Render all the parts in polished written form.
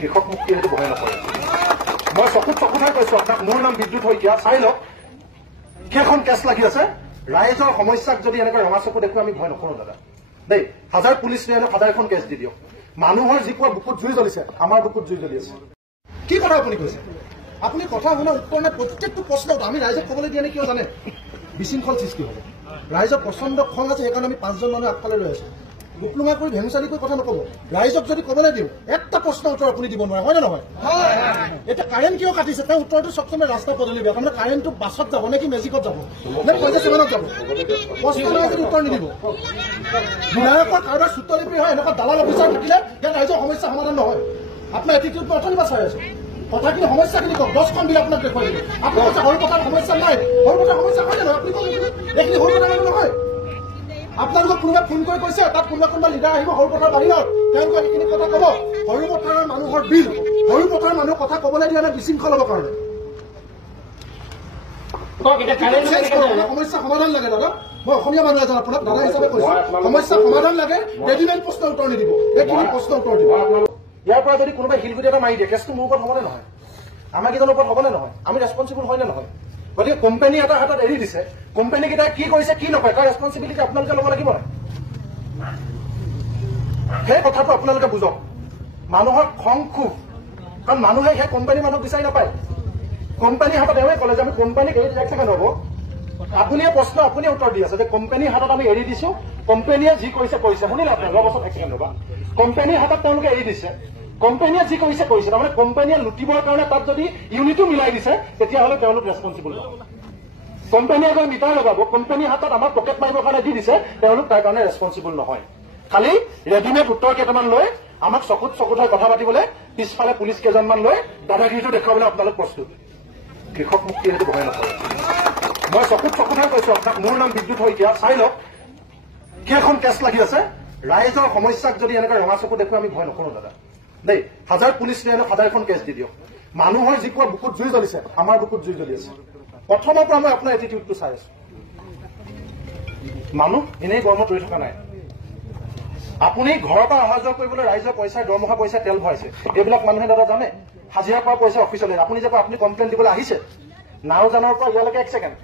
কৃষক মুক্তি সেইটো বহাই নপৰে মই চকুঠাই কৈছো আপোনাক মোৰ নাম বিদ্যুৎ শইকীয়া চাই লওক কেইখন কেছ লাগি আছে ৰাইজৰ সমস্যাক যদি এনেকৈ ৰঙা চকু দেখুৱাই আমি ভয় নকৰো দাদা দেই হাজাৰ পুলিচ লৈ হাজাৰ এখন কেছ দি দিয়ক মানুহৰ যি কোৱা বুকুত জুই জ্বলিছে আমাৰ বুকুত জুই জ্বলি আছে কি কথা আপুনি কৈছে আপুনি কথা শুনা উত্তৰ নাই প্ৰত্যেকটো প্ৰশ্নত আমি ৰাইজক ক'বলৈ দিয়া নে কিয় জানে বিশৃংখল সৃষ্টি হ'ব ৰাইজৰ প্ৰচণ্ড খং আছে সেইকাৰণে আমি 5জন মানুহ আগফালে ৰৈ আছো ডিপ্লোমা কৰি ভেঙুচালি কৰি কথা নক'ব ৰাইজক যদি ক'বলৈ দিওঁ এটা প্ৰশ্ন উত্তৰ আপুনি দিব নোৱাৰে হয় নে নহয় এতিয়া কাৰেণ্ট কিয় কাটিছে তেওঁ উত্তৰটো চবচমে ৰাস্তা পদূলি বেয়া তাৰমানে কাৰেণ্টটো বাছত যাব নে কি মেজিকত যাব নে পইচা চিমানত যাব প্ৰশ্ন উত্তৰ নিদিব বিধায়কৰ কাৰোবাৰ চুটলিপি হয় এনেকুৱা দালাল অফিচাৰ থাকিলে ইয়াত ৰাইজৰ সমস্যা সমাধান নহয় আপোনাৰ এটিটিউডটো অথনিবা চাই আছো কথাখিনি সমস্যাখিনি কওক 10খন বিল আপোনাক দেখুৱাই দিলে আপুনি কৈছে সৰু কথাৰ সমস্যা নাই সৰু কথাৰ সমস্যা হয় নে নহয় আপুনি কওক এইখিনি সৰু কথা নহয় আপোনালোকক কোনোবাই ফোন কৰি কৈছে তাত কোনোবা লিডাৰ আহিব সৰু পথাৰ বাহিৰত তেওঁলোকে এইখিনি কথা ক'ব সৰু পথাৰৰ মানুহৰ বিল সৰু পথাৰৰ মানুহৰ কথা ক'বলৈ দিয়া নাই বিশৃংখল হ'বৰ কাৰণে সমস্যা সমাধান লাগে দাদা মই অসমীয়া মানুহ এজন আপোনাক দাদা হিচাপে কৈছো সমস্যা সমাধান লাগে ৰেডিমেড প্ৰশ্ন উত্তৰ নিদিব এইখিনি প্ৰশ্ন উত্তৰ দিব ইয়াৰ পৰা যদি কোনোবাই শিলগুটি এটা মাৰি দিয়ে কেছটো মোৰ ওপৰত হ'বনে নহয় আমাৰ কেইজনৰ ওপৰত হ'বনে নহয় আমি ৰেছপনচিবল হয় নে নহয় গতিকে কোম্পানী এটা হাতত এৰি দিছে কোম্পানীকেইটাই কি কৰিছে কি নকৰে তাৰ ৰেছপনচিবিলিটি আপোনালোকে ল'ব লাগিব নাই সেই কথাটো আপোনালোকে বুজক মানুহৰ খং খুব কাৰণ মানুহে সেই কোম্পানী মানুহক বিচাৰি নাপায় কোম্পানীৰ হাতত এওঁৱে ক'লে যে আমি কোম্পানীক এৰি এক ছেকেণ্ড হ'ব আপুনিয়ে প্ৰশ্ন আপুনিয়ে উত্তৰ দি আছে যে কোম্পানীৰ হাতত আমি এৰি দিছো কোম্পানীয়ে যি কৰিছে শুনিলে আপোনাৰ যোৱা বছৰ এক ছেকেণ্ড ৰ'বা কোম্পানীৰ হাতত তেওঁলোকে এৰি দিছে কোম্পানীয়ে যি কৰিছে তাৰমানে কোম্পানীয়ে লুটিবৰ কাৰণে তাত যদি ইউনিটো মিলাই দিছে তেতিয়াহ'লে তেওঁলোক ৰেছপনচিবল নহয় কোম্পানীয়ে গৈ মিটাৰ লগাব কোম্পানীৰ হাতত আমাৰ পকেট মাৰিবৰ কাৰণে দি দিছে তেওঁলোক তাৰ কাৰণে ৰেছপনচিবল নহয় খালি ৰেডিমেড উত্তৰ কেইটামান লৈ আমাক চকুঠাই কথা পাতিবলৈ পিছফালে পুলিচ কেইজনমান লৈ দাদাগিৰিটো দেখুৱাবলৈ আপোনালোক প্ৰস্তুত কৃষক মুক্তি সেইটো বহাই নপৰে মই চকুঠাই কৈছো আপোনাক মোৰ নাম বিদ্যুৎ শইকীয়া চাই লওক কেইখন কেছ লাগি আছে ৰাইজৰ সমস্যাক যদি এনেকৈ ৰঙা চকু দেখুৱাই আমি ভয় নকৰো দাদা দেই হাজাৰ পুলিচ লৈ হাজাৰ এখন কেছ দি দিয়ক মানুহৰ যি কোৱা বুকুত জুই জ্বলিছে আমাৰ বুকুত জুই জ্বলি আছে প্ৰথমৰ পৰা মই আপোনাৰ এটিটিউডটো চাই আছো মানুহ এনেই গৰমত ৰৈ থকা নাই আপুনি ঘৰৰ পৰা অহা যোৱা কৰিবলৈ ৰাইজৰ পইচা দৰমহা পইচা তেল ভৰাইছে এইবিলাক মানুহে দাদা জানে হাজিৰা পৰা পইচা অফিচলৈ আপুনি যে আপুনি কমপ্লেইন দিবলৈ আহিছে নাওজানৰ পৰা ইয়ালৈকে এক ছেকেণ্ড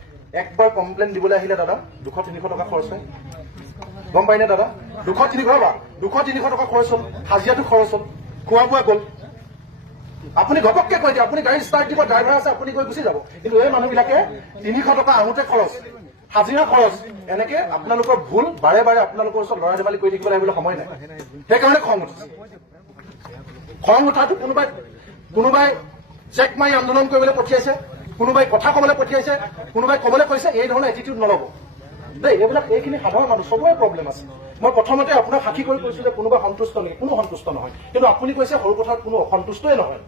একবাৰ কমপ্লেইন দিবলৈ আহিলে দাদা 200-300 টকা খৰচ হয় গম পাইনে দাদা 200-300 টকা খৰচ হ'ল হাজিৰাটো খৰচ হ'ল খোৱা বোৱা গ'ল আপুনি ঘপককে কৈ দিয়ে আপুনি গাড়ী ষ্টাৰ্ট দিব ড্ৰাইভাৰ আছে আপুনি গৈ গুচি যাব কিন্তু এই মানুহবিলাকে 300 টকা আহোঁতে খৰচ হাজিৰা খৰচ এনেকে আপোনালোকৰ ভুল বাৰে বাৰে আপোনালোকৰ ওচৰত লৰা ধেমালি কৰি থাকিবলৈ আহিবলৈ সময় নাই সেইকাৰণে খং উঠিছে খং উঠাটো কোনোবাই চেক মাৰি আন্দোলন কৰিবলৈ পঠিয়াইছে কোনোবাই কথা ক'বলৈ পঠিয়াইছে কোনোবাই ক'বলৈ কৈছে এই ধৰণৰ এটিটিউড নল'ব দেই এইবিলাক এইখিনি সাধাৰণ মানুহ চবৰে প্ৰব্লেম আছে মই প্ৰথমতে আপোনাক সাক্ষী কৰি কৈছো যে কোনোবা সন্তুষ্ট নেকি কোনো সন্তুষ্ট নহয় কিন্তু আপুনি কৈছে সৰু কথাত কোনো অসন্তুষ্টই নহয়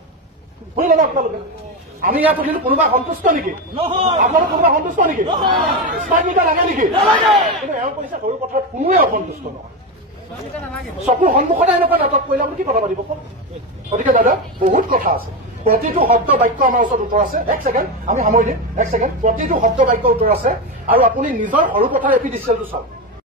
শুনিলে না আপোনালোকে আমি ইয়াত সুধিলো কোনোবা সন্তুষ্ট নেকি আপোনালোক কোনোবা সন্তুষ্ট নেকি স্মাৰ্ট মিটাৰ লাগে নেকি কিন্তু এওঁ কৈছে সৰু কথাত কোনোৱে অসন্তুষ্ট নহয় চকুৰ সন্মুখতে এনেকুৱা নাটক কৰিলে আপুনি কি কথা পাতিব গতিকে দাদা বহুত কথা আছে প্ৰতিটো শব্দ বাক্য আমাৰ ওচৰত উত্তৰ আছে এক ছেকেণ্ড আমি সামৰি দিম এক ছেকেণ্ড প্ৰতিটো শব্দ বাক্য উত্তৰ আছে আৰু আপুনি নিজৰ সৰু কথাৰ এপিডিচিয়েলটো চাওক